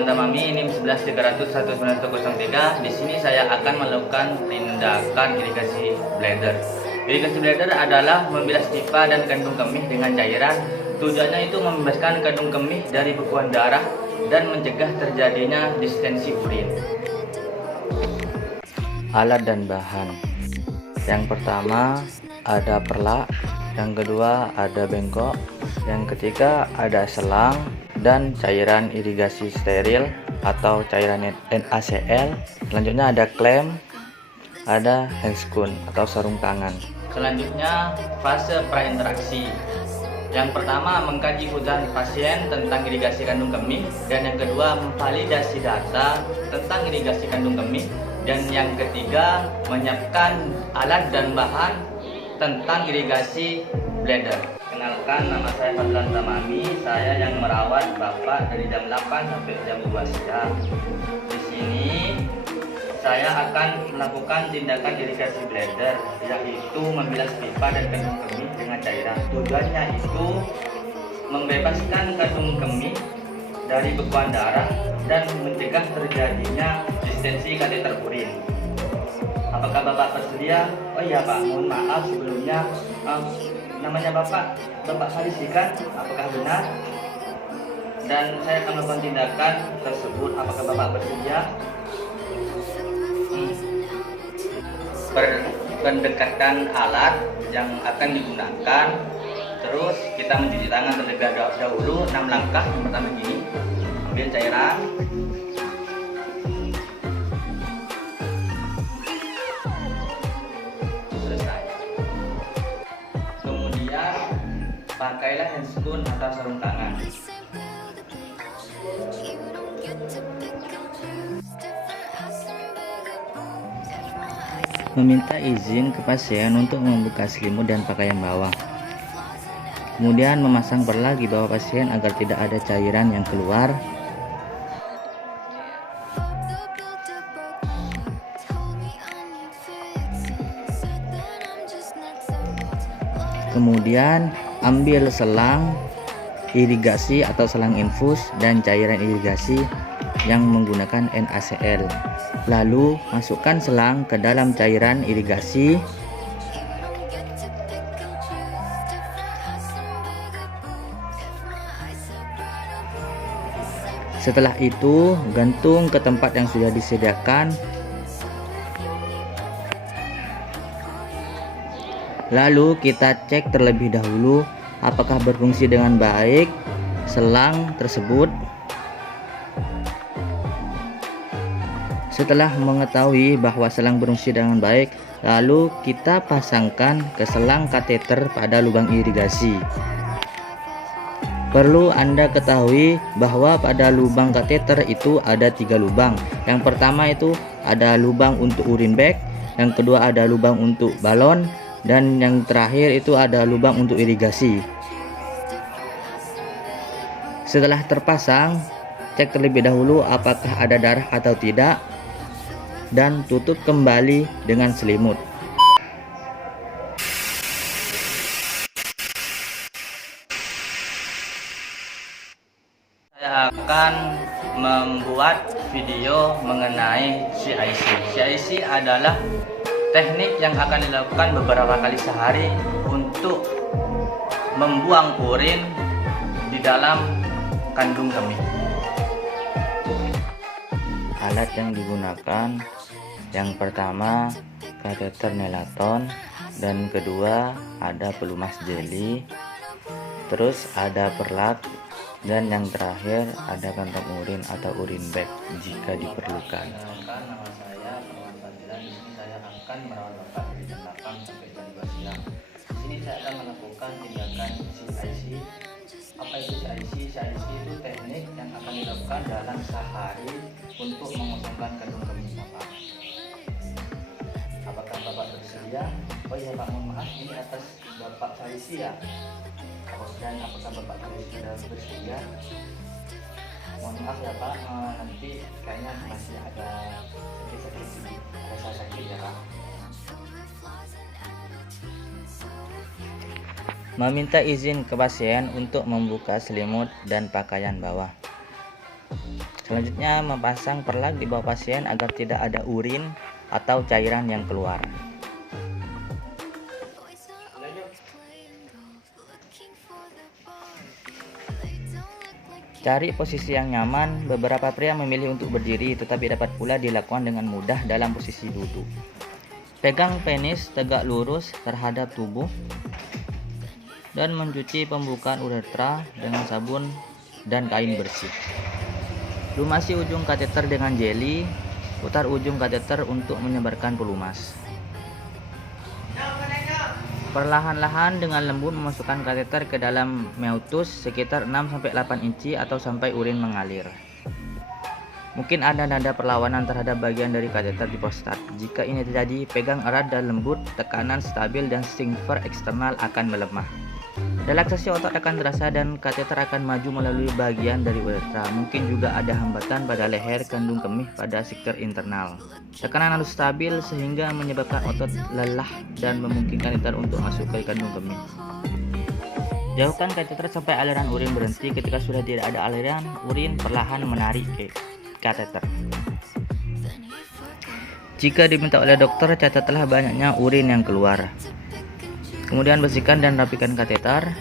Salam Tamami, NIM 11301903. Di sini saya akan melakukan tindakan irigasi bladder. Irigasi bladder adalah membilas pipa dan kandung kemih dengan cairan. Tujuannya itu membebaskan kandung kemih dari bekuan darah dan mencegah terjadinya distensi urin. Alat dan bahan. Yang pertama ada perlak, yang kedua ada bengkok, yang ketiga ada selang dan cairan irigasi steril atau cairan NaCl. Selanjutnya ada klem, ada handscoon atau sarung tangan. Selanjutnya fase prainteraksi. Yang pertama mengkaji kebutuhan pasien tentang irigasi kandung kemih, dan yang kedua memvalidasi data tentang irigasi kandung kemih, dan yang ketiga menyiapkan alat dan bahan tentang irigasi bladder. Kenalkan, nama saya Fadlan Tamami. Saya yang merawat Bapak dari jam 8 sampai jam 2 siang. Di sini saya akan melakukan tindakan irigasi bladder, yaitu membilas pipa dan kandung kemih dengan cairan. Tujuannya itu membebaskan kandung kemih dari bekuan darah dan mencegah terjadinya distensi kateter urin. Apakah Bapak bersedia? Oh iya Pak, mohon maaf sebelumnya, namanya Bapak Salisi kan? Apakah benar? Dan saya akan melakukan tindakan tersebut. Apakah Bapak bersedia? Pendekatan alat yang akan digunakan. Terus kita mencuci tangan terlebih dahulu 6 langkah. Yang pertama gini, ambil cairan, selesai. Kemudian pakailah handscoon atau sarung tangan. Meminta izin ke pasien untuk membuka selimut dan pakaian bawah. Kemudian memasang perlak di bawah pasien agar tidak ada cairan yang keluar. Kemudian ambil selang irigasi atau selang infus dan cairan irigasi yang menggunakan NaCl. Lalu masukkan selang ke dalam cairan irigasi. Setelah itu gantung ke tempat yang sudah disediakan. Lalu kita cek terlebih dahulu apakah berfungsi dengan baik selang tersebut. Setelah mengetahui bahwa selang berfungsi dengan baik, lalu kita pasangkan ke selang kateter pada lubang irigasi. Perlu Anda ketahui bahwa pada lubang kateter itu ada 3 lubang. Yang pertama itu ada lubang untuk urine bag, yang kedua ada lubang untuk balon, dan yang terakhir itu ada lubang untuk irigasi. Setelah terpasang, cek terlebih dahulu apakah ada darah atau tidak, dan tutup kembali dengan selimut. Saya akan membuat video mengenai CIC. CIC adalah teknik yang akan dilakukan beberapa kali sehari untuk membuang urin di dalam kandung kemih. Alat yang digunakan, yang pertama kateter nelaton, dan kedua ada pelumas jeli, terus ada perlak, dan yang terakhir ada kantong urin atau urine bag jika diperlukan. Nama saya Fadlan. Di sini saya akan merawat Bapak dari jam 8 sampai jam 2 siang. Di sini saya akan melakukan tindakan CIC. Apa itu CIC? CIC itu teknik yang akan dilakukan dalam sehari untuk mengosongkan kandung kemih Bapak. Apakah Bapak bersedia? Oh iya Pak, mohon maaf, ini atas Bapak Salisi ya. Dan apakah Bapak sudah bersedia? Mohon maaf ya Pak, nanti kayaknya masih ada sedikit rasa sakit ya Pak. Meminta izin ke pasien untuk membuka selimut dan pakaian bawah. Selanjutnya, memasang perlak di bawah pasien agar tidak ada urin atau cairan yang keluar. Cari posisi yang nyaman. Beberapa pria memilih untuk berdiri, tetapi dapat pula dilakukan dengan mudah dalam posisi duduk. Pegang penis tegak lurus terhadap tubuh dan mencuci pembukaan uretra dengan sabun dan kain bersih. Lumasi ujung kateter dengan jeli. Putar ujung kateter untuk menyebarkan pelumas. Perlahan-lahan dengan lembut memasukkan kateter ke dalam meatus sekitar 6-8 inci atau sampai urin mengalir. Mungkin ada nada perlawanan terhadap bagian dari kateter di prostat. Jika ini terjadi, pegang erat dan lembut, tekanan stabil dan sphincter eksternal akan melemah. Relaksasi otot akan terasa dan kateter akan maju melalui bagian dari uretra. Mungkin juga ada hambatan pada leher kandung kemih pada sphincter internal. Tekanan harus stabil sehingga menyebabkan otot lelah dan memungkinkan kateter untuk masuk ke kandung kemih. Jauhkan kateter sampai aliran urin berhenti. Ketika sudah tidak ada aliran urin, perlahan menarik ke kateter. Jika diminta oleh dokter, catatlah banyaknya urin yang keluar. Kemudian bersihkan dan rapikan kateter.